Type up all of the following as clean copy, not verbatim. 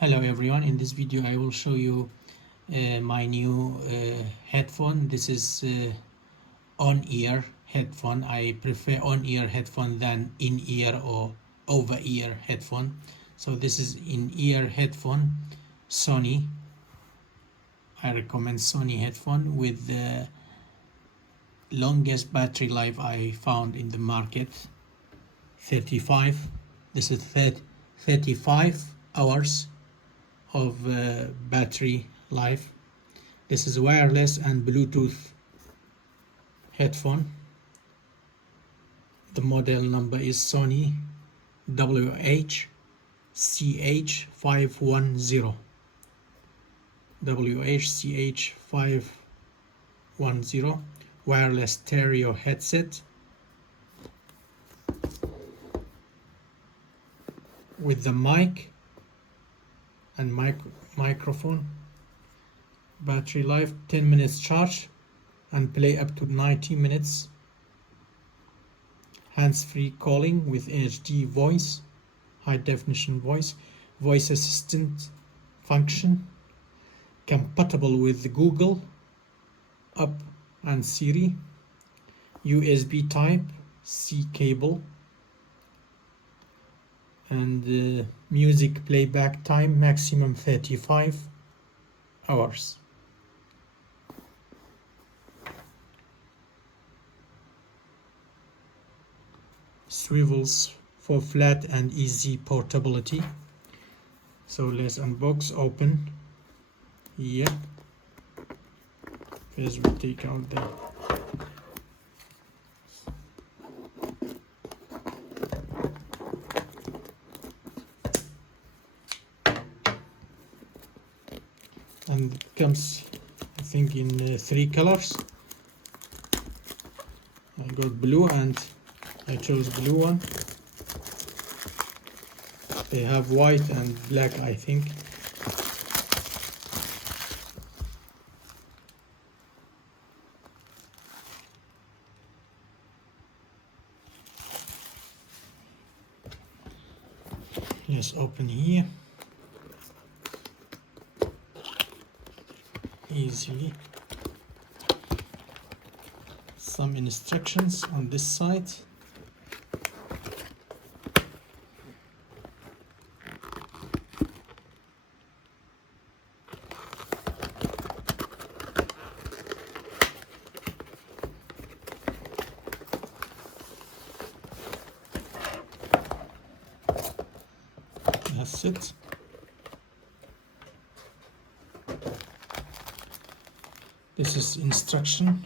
Hello everyone, in this video I will show you my new headphone. This is on-ear headphone. I prefer on-ear headphone than in-ear or over-ear headphone. So this is in-ear headphone, Sony. I recommend Sony headphone with the longest battery life I found in the market, 35. This is 35 hours of battery life. This is wireless and Bluetooth headphone. The model number is Sony WH-CH510. WH-CH510 wireless stereo headset with the mic and microphone. Battery life 10 minutes charge and play up to 90 minutes. Hands-free calling with HD voice, high definition voice assistant function, compatible with Google Up and Siri, USB type C cable, and music playback time maximum 35 hours. Swivels for flat and easy portability. So let's unbox, open. Yep. First we take out the and it comes, I think, in 3 colors. I got blue and I chose blue one. They have white and black, I think. Let's open here. Easily. Some instructions on this side. That's it. This is instruction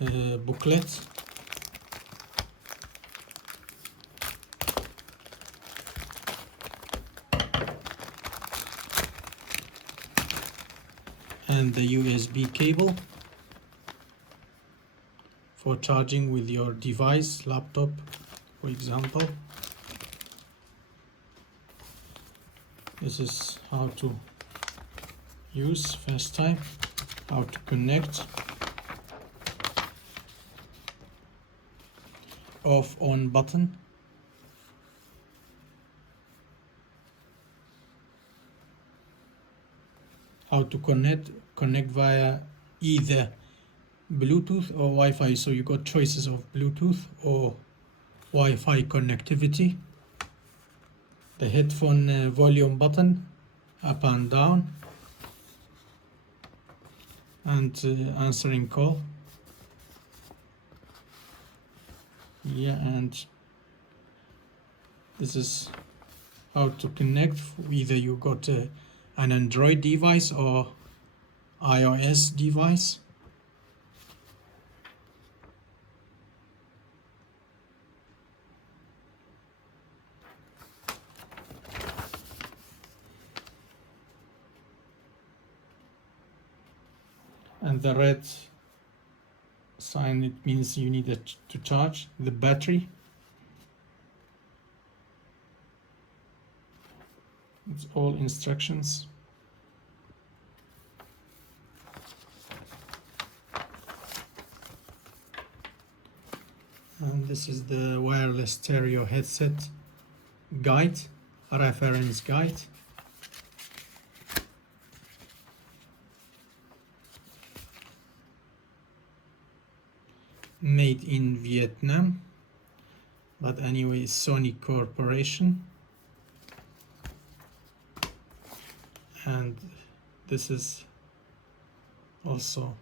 booklet. And the USB cable for charging with your device, laptop, for example. This is how to use first time, how to connect, off on button, how to connect via either Bluetooth or Wi-Fi. So you got choices of Bluetooth or Wi-Fi connectivity. The headphone volume button, up and down, and answering call. Yeah, and this is how to connect. Either you got an Android device or iOS device. And the red sign, it means you need to charge the battery. It's all instructions. And this is the wireless stereo headset guide, reference guide. made in Vietnam, but anyway, Sony Corporation. And this is also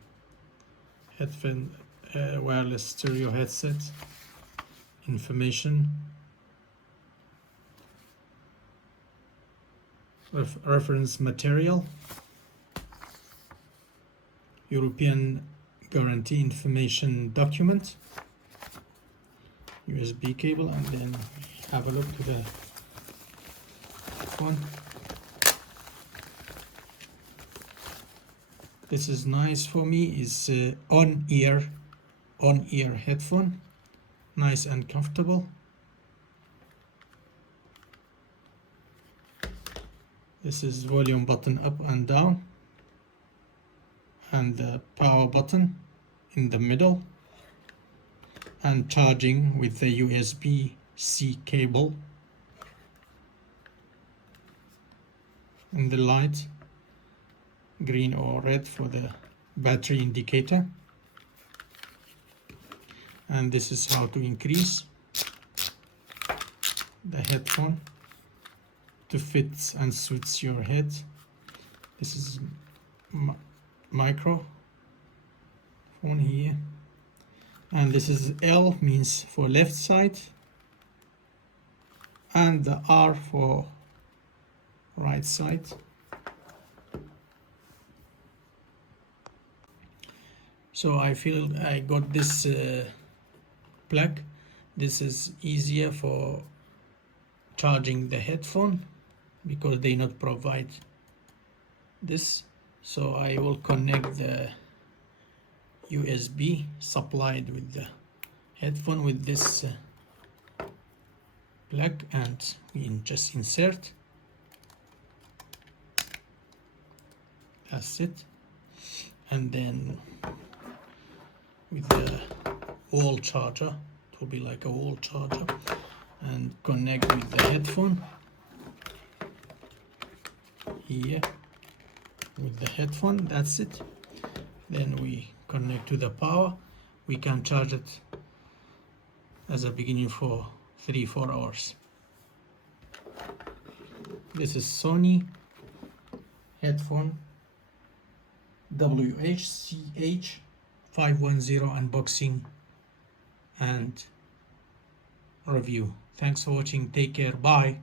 headphone, wireless stereo headset information, reference material, European guarantee information document, USB cable, and then have a look to the phone. This is nice for me, is on-ear headphone, nice and comfortable. This is volume button up and down, and the power button in the middle, and charging with the USB-C cable, and the light green or red for the battery indicator. And this is how to increase the headphone to fit and suits your head. This is microphone here, and this is L means for left side, and the R for right side. So I feel I got this plug. This is easier for charging the headphone because they not provide this. So I will connect the USB supplied with the headphone with this plug, and we just insert. That's it. And then with the wall charger, it will be like a wall charger, and connect with the headphone here with the headphone. That's it. Then we connect to the power. We can charge it as a beginning for 3-4 hours. This is Sony headphone WH-CH510 unboxing and review. Thanks for watching. Take care. Bye.